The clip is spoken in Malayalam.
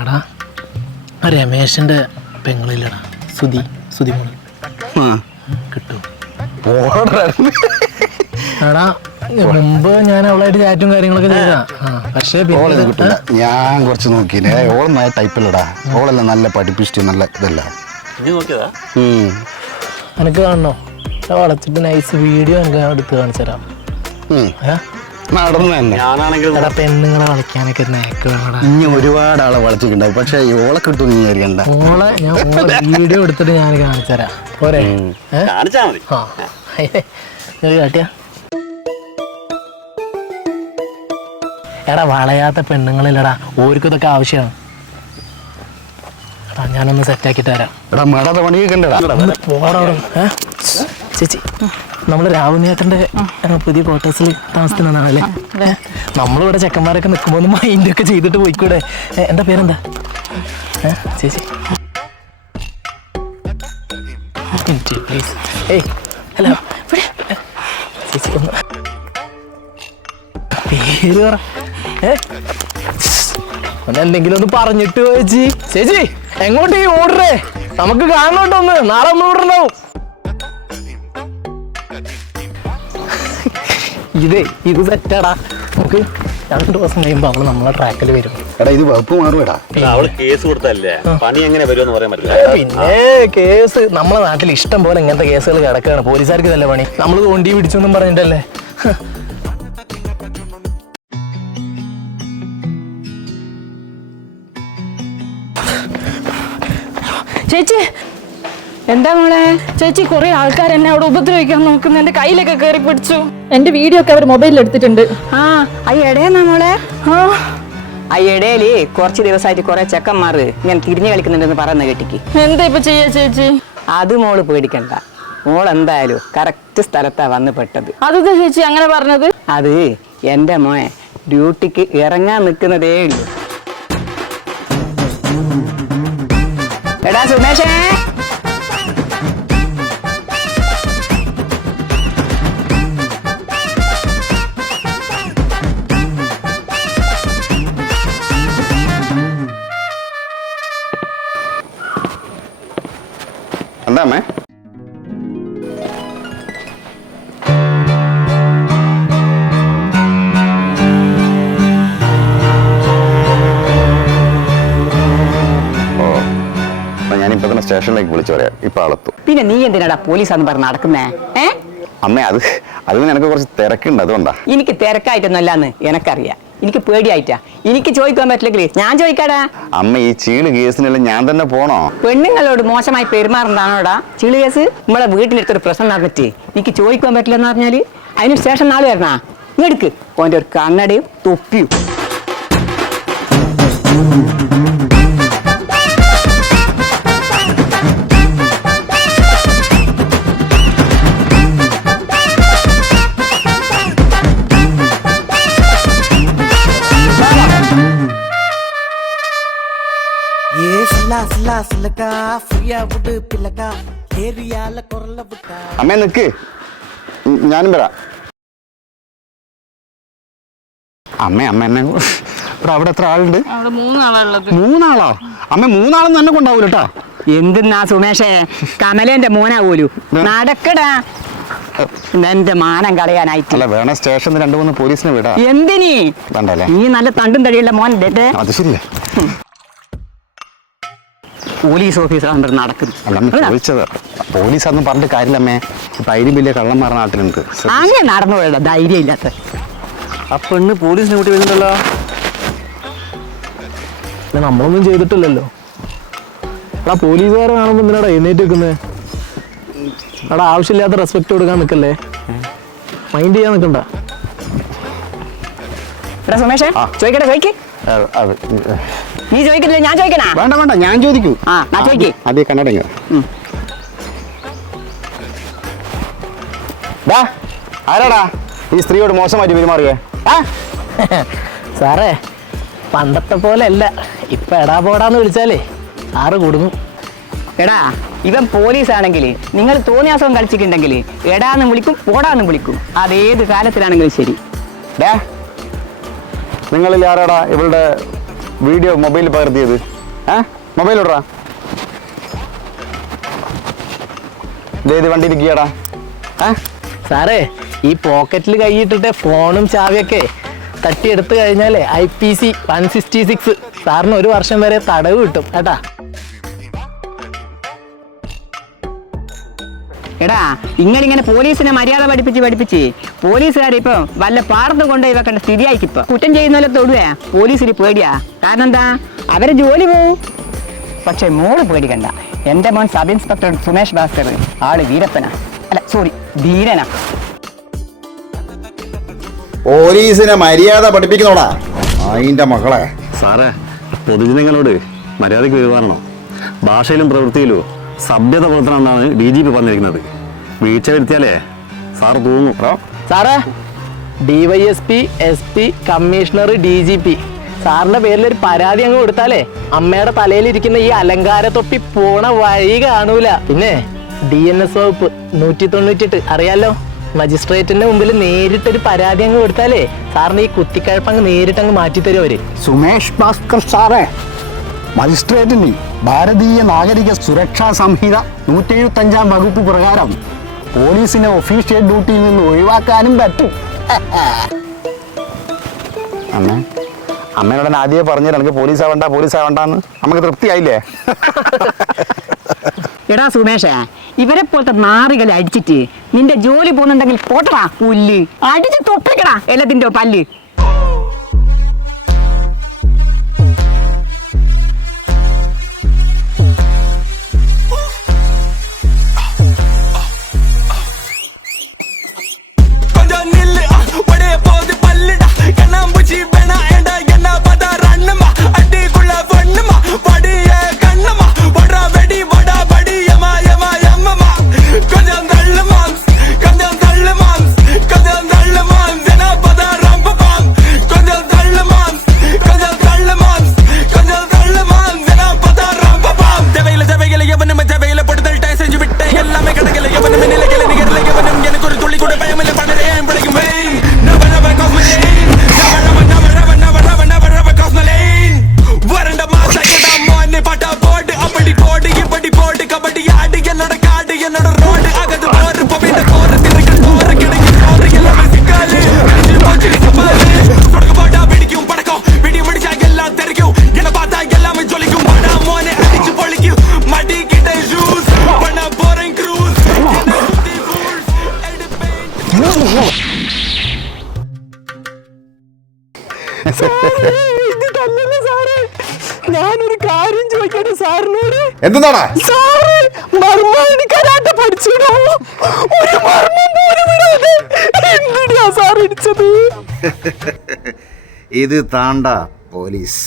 എടാ ആ രമേശന്റെ പെങ്ങളില്ലടാ. സുതി സുതി മോൾ കിട്ടും. എടാ മുമ്പ് ഞാൻ അവളായിട്ട് ചാറ്റും കാര്യങ്ങളൊക്കെ ചെയ്താ പക്ഷേ ഞാൻ കുറച്ച് നോക്കിനെ ഓൾ നല്ല ടൈപ്പിലടാ. ഓളെല്ലാം നല്ല പഠിപ്പിച്ചിട്ട് നല്ല ഇതല്ല. എനിക്ക് കാണണോ? വളച്ചിട്ട് നൈസ് വീഡിയോ എനിക്ക് ഞാൻ എടുത്ത് കാണിച്ചു തരാം? നടന്നു തന്നെ ഞാനാണെങ്കിൽ എടാ പെണ്ണുങ്ങളെ ഒരു ഇനി ഒരുപാട് ആളെ വളച്ചിട്ടുണ്ടാവും. പക്ഷെ ഓളെ കിട്ടും നീ വിചാരിക്കണ്ട. ഓളെ ഞാൻ ഓളെ വീഡിയോ എടുത്തിട്ട് ഞാൻ കാണിച്ചുതരാം. പോരെ? ഏ? കാണിച്ചാ മതി. ആ. ഇത് കാട്ടിയ. എടാ വളയാത്ത പെണ്ണുങ്ങളില്ലടാ. ഓർക്കും ഇതൊക്കെ ആവശ്യമാണ്. എടാ ഞാനൊന്ന് സെറ്റാക്കിട്ട് തരാം എടാ മടാതെ പണിയൊക്കെ ഉണ്ടടാ ഒന്ന് പോടാ അവിടെ. ഏ? ചേച്ചി നമ്മൾ രാവുനേത്രന്റെ പുതിയ ക്വാർട്ടേഴ്സിൽ താമസിക്കുന്നതാണല്ലേ നമ്മളിവിടെ ചെക്കന്മാരൊക്കെ നിൽക്കുമ്പോൾ ഒന്ന് മൈൻഡ് ഒക്കെ ചെയ്തിട്ട് പോയിക്കൂടെ? എന്താ പേരെന്താ? ചേച്ചി. പ്ലീസ് ഏയ് ഹലോ ചേച്ചി ഒന്ന്. പേര് പറ. എന്തെങ്കിലും ഒന്ന് പറഞ്ഞിട്ട് പോയി ചേച്ചി. ചേച്ചി എങ്ങോട്ട് ഓർഡറേ നമുക്ക് കാണണോട്ടോ ഒന്ന്? നാളെ നമ്മൾ ഇവിടെ ഉണ്ടാവും. ഇതേ ഇത് സെറ്റാടാ. നമുക്ക് രണ്ട് ദിവസം കഴിയുമ്പോൾ അവൾ നമ്മളെ ട്രാക്കിൽ വരും. എടാ ഇത് വകുപ്പ് മാറുവേടാ. അവൾ കേസ് കൊടുത്തല്ലേ പണി എങ്ങനെ വരുമെന്ന് പറയാൻ പറ്റില്ല. പിന്നെ കേസ് നമ്മളെ നാട്ടിൽ ഇഷ്ടം പോലെ ഇങ്ങനത്തെ കേസുകൾ കിടക്കുകയാണ് പോലീസുകാർക്ക് ഇതല്ലേ പണി? നമ്മൾ തോണ്ടി പിടിച്ചെന്നും പറഞ്ഞിട്ടല്ലേ. ചേച്ചി എന്താ മോളെ? ചേച്ചി കുറെ ആൾക്കാർ എന്നെ അവിടെ ഉപദ്രവിക്കാൻ നോക്കുന്നു. എന്റെ കയ്യിലൊക്കെ കയറി പിടിച്ചു. എന്റെ വീഡിയോ ഒക്കെ അവർ മൊബൈലിൽ എടുത്തിട്ടുണ്ട്. ആ അയ്യടേന്നാ മോളെ? ആ. അയ്യടേൽ കുറച്ച് ദിവസമായിട്ട് കുറെ ചെക്കന്മാർ ഞാൻ തിരിഞ്ഞു കളിക്കുന്നുണ്ടെന്ന് പറയുന്ന കേട്ടിക്ക്. എന്താ ഇപ്പൊ ചെയ്യാ ചേച്ചി? അത് മോൾ പേടിക്കണ്ട. മോൾ എന്തായാലും കറക്റ്റ് സ്ഥലത്താ വന്ന് പെട്ടത്. അതെന്താ ചേച്ചി അങ്ങനെ പറഞ്ഞത്? അത് എന്റെ മോയെ ഡ്യൂട്ടിക്ക് ഇറങ്ങാൻ നിൽക്കുന്നതേ ഉള്ളൂ. എടാ സുമേഷേ! സ്റ്റേഷനിലേക്ക് വിളിച്ചു പറയാം. ഇപ്പൊ ആളെത്തും. പിന്നെ നീ എന്തിനാടാ പോലീസാന്ന് പറഞ്ഞ് നടക്കുന്നേ? ഏ? അമ്മേ അത് അത് നിനക്ക് കുറച്ച് തിരക്കുണ്ട് അതുകൊണ്ടാ. എനിക്ക് തിരക്കായിട്ടൊന്നല്ലാന്ന് എനിക്കറിയാം. എനിക്ക് പേടിയായിട്ടാ. എനിക്ക് ചോദിക്കാൻ പറ്റില്ലെങ്കിൽ ഞാൻ ചോദിക്കാടാ. അമ്മ ഈ ചീൾ കേസിനെല്ലാം ഞാൻ തന്നെ പോണോ? പെണ്ണുങ്ങളോട് മോശമായി പെരുമാറുന്നതാണോടാ? ചീൾ കേസ്? നമ്മളെ വീട്ടിലെടുത്തൊരു പ്രശ്നം നടന്നിട്ട് എനിക്ക് ചോദിക്കാൻ പറ്റില്ലെന്ന് പറഞ്ഞാൽ അതിന് സ്റ്റേഷൻ നാളെ വരണാ. നീ എടുക്ക്. ഓന്റെ ഒരു കണ്ണടയും തൊപ്പിയും. കാസിലക്കാ അമ്മേ നിക്ക്. ഞാനും വരാ. അമ്മ അമ്മ എന്നെ അവിടെ എത്ര ആളുണ്ട്? മൂന്നാളോ? അമ്മ മൂന്നാളൊന്നും എന്നെ കൊണ്ടാവൂലോട്ടാ എന്തിന്നാ സുമേഷേ? കമലേന്റെ മോനാ നടക്കടാ. എന്റെ മാനം കളയാനായിട്ട്? അല്ല വേണ സ്റ്റേഷനിൽ രണ്ടു മൂന്ന് പോലീസിനെ വിടാ. എന്തിനി? നീ നല്ല തണ്ടും തടിയുള്ള മോൻ അത് ശരിയാ. പോലീസ് ഓഫീസർ നടക്കുന്നു. അല്ല അമ്മ ചോദിച്ചത് പോലീസ് അതൊന്നും പറഞ്ഞിട്ട് കാര്യമില്ലമ്മേ. ഇപ്പൊ അതിലും വലിയ പറഞ്ഞ നാട്ടിലുണ്ട് അങ്ങനെ നടന്നു പോയതാ ധൈര്യം ഇല്ലാത്ത. ആ പെണ്ണ് പോലീസിനെ കൂട്ടി വരുന്നുണ്ടല്ലോ. നമ്മളൊന്നും ചെയ്തിട്ടില്ലല്ലോ. എടാ പോലീസുകാരെ കാണുമ്പോൾ എന്തിനാടാ എഴുന്നേറ്റ് വെക്കുന്നത് എടാ ആവശ്യമില്ലാത്ത റെസ്പെക്ട് കൊടുക്കാൻ നിൽക്കല്ലേ? മൈൻഡ് ചെയ്യാൻ നിൽക്കണ്ട. എടാ സുമേഷേ ചോദിക്കട്ടെ ചോദിക്ക്. നീ ചോദിക്കില്ല ഞാൻ ചോദിക്കണ? വേണ്ട വേണ്ട ഞാൻ ചോദിക്കൂ. ആ, ഞാൻ ചോദിക്ക്. അതേ കണ്ണടങ്ങ. ആരാടാ? ഈ സ്ത്രീയോട് മോശമായിട്ട് പെരുമാറിയേ? ആ? സാറേ പണ്ടത്തെ പോലെ അല്ല ഇപ്പൊ എടാ പോടാന്ന് വിളിച്ചാലേ ആറ് കൂടുന്നു. എടാ ഇവൻ പോലീസ് ആണെങ്കിൽ നിങ്ങൾ തോന്നിയാസം കളിച്ചിട്ടുണ്ടെങ്കിൽ എടാന്ന് വിളിക്കും പോടാന്ന് വിളിക്കും. അതേത് കാലത്തിലാണെങ്കിലും ശരി. ഡേ നിങ്ങളിൽ ആരാടാ ഇവളുടെ വീഡിയോ മൊബൈലിൽ പകർത്തിയത്? ഏ? മൊബൈൽ ഇടറാ. ഇത് വണ്ടി ഇരിക്കുകയാടാ ഏ? സാറേ ഈ പോക്കറ്റിൽ കൈയിട്ടിട്ട് ഫോണും ചാവിയൊക്കെ തട്ടിയെടുത്ത് കഴിഞ്ഞാലേ I P C one sixty six സാറിന് ഒരു വർഷം വരെ തടവ് കിട്ടും കേട്ടാ. എടാ ഇങ്ങനെ പോലീസിനെ മര്യാദ പഠിപ്പിച്ച് പഠിപ്പിച്ച് പോലീസുകാർ ഇപ്പൊ വല്ല പാടത്ത് കൊണ്ടുപോയി വെക്കേണ്ട സ്ഥിതിയായിക്ക് ഇപ്പൊ. കുറ്റം ചെയ്യുന്നവരെ തൊടുവേ. പോലീസിന് പേടിയാ. കാരണം എന്താ? അവരെ ജോലി പോവും. പക്ഷെ മോൾ പേടിക്കണ്ട എന്റെ മോൻ സബ് ഇൻസ്പെക്ടർ സുമേഷ് ഭാസ്കർ. ആൾ വീരപ്പനാ. അല്ല സോറി ധീരനാ. പോലീസിനെ മര്യാദ പഠിപ്പിക്കുന്നോടാ. അതിന്റെ മക്കളെ സാറേ പൊതുജനങ്ങളോട് മര്യാദയ്ക്ക് പെരുമാറണം. ഭാഷയിലും പ്രവൃത്തിയിലും സഭ്യത പുലർത്തണമെന്നാണ് ഡി ജി പി പറഞ്ഞിരിക്കുന്നത്. വീഴ്ച വരുത്തിയാലേ സാറ് തോന്നുന്നു സാറേ DYSP S P commissioner D G P സാറിന്റെ പേരിൽ ഒരു പരാതി അങ്ങ് കൊടുത്താലേ അമ്മയുടെ തലയിലിരിക്കുന്ന ഈ അലങ്കാര തൊപ്പി പോണ വഴി കാണൂല. പിന്നെ ഡി എൻ എസ് വകുപ്പ് നൂറ്റി തൊണ്ണൂറ്റിയെട്ട് അറിയാലോ? മജിസ്ട്രേറ്റിന്റെ മുമ്പിൽ നേരിട്ടൊരു പരാതി അങ്ങ് കൊടുത്താലേ സാറിന് ഈ കുത്തിക്കഴപ്പ് അങ്ങ് നേരിട്ട് അങ്ങ് മാറ്റിത്തരും അവർ സുമേഷ് ഭാസ്കർ സാറേ മജിസ്ട്രേറ്റിന് ഭാരതീയ നാഗരിക സുരക്ഷാ സംഹിത നൂറ്റി എഴുപത്തഞ്ചാം വകുപ്പ് പ്രകാരം പോലീസിനെ ഒഫീഷ്യൽ ഡ്യൂട്ടിയിൽ നിന്ന് ഒഴിവാക്കാനും പറ്റും. അമ്മ അമ്മയോട് ആദ്യമേ പറഞ്ഞു എനിക്ക് പോലീസ് ആവണ്ട പോലീസ് ആവണ്ടെന്ന് നമുക്ക് തൃപ്തിയായില്ലേ? എടാ സുമേഷ ഇവരെ പോലത്തെ നാറികളെ അടിച്ചിട്ട് നിന്റെ ജോലി പോകുന്നുണ്ടെങ്കിൽ പോട്ടടാ പുല്ല്. അടിച്ച് തൊപ്പിക്കടാ എല്ലാത്തിന്റെ പല്ല്. ഞാനൊരു കാര്യം ചോദിക്കട്ടെ സാറിനോട് എന്താണ് സാറ് മർമ്മ കരാട്ട പഠിച്ചിടോ ഒരു മർമ്മം പോലും വിടാതെ എന്തിനാ സാർ ഇടിച്ചത്? ഇത് താണ്ട പോലീസ്.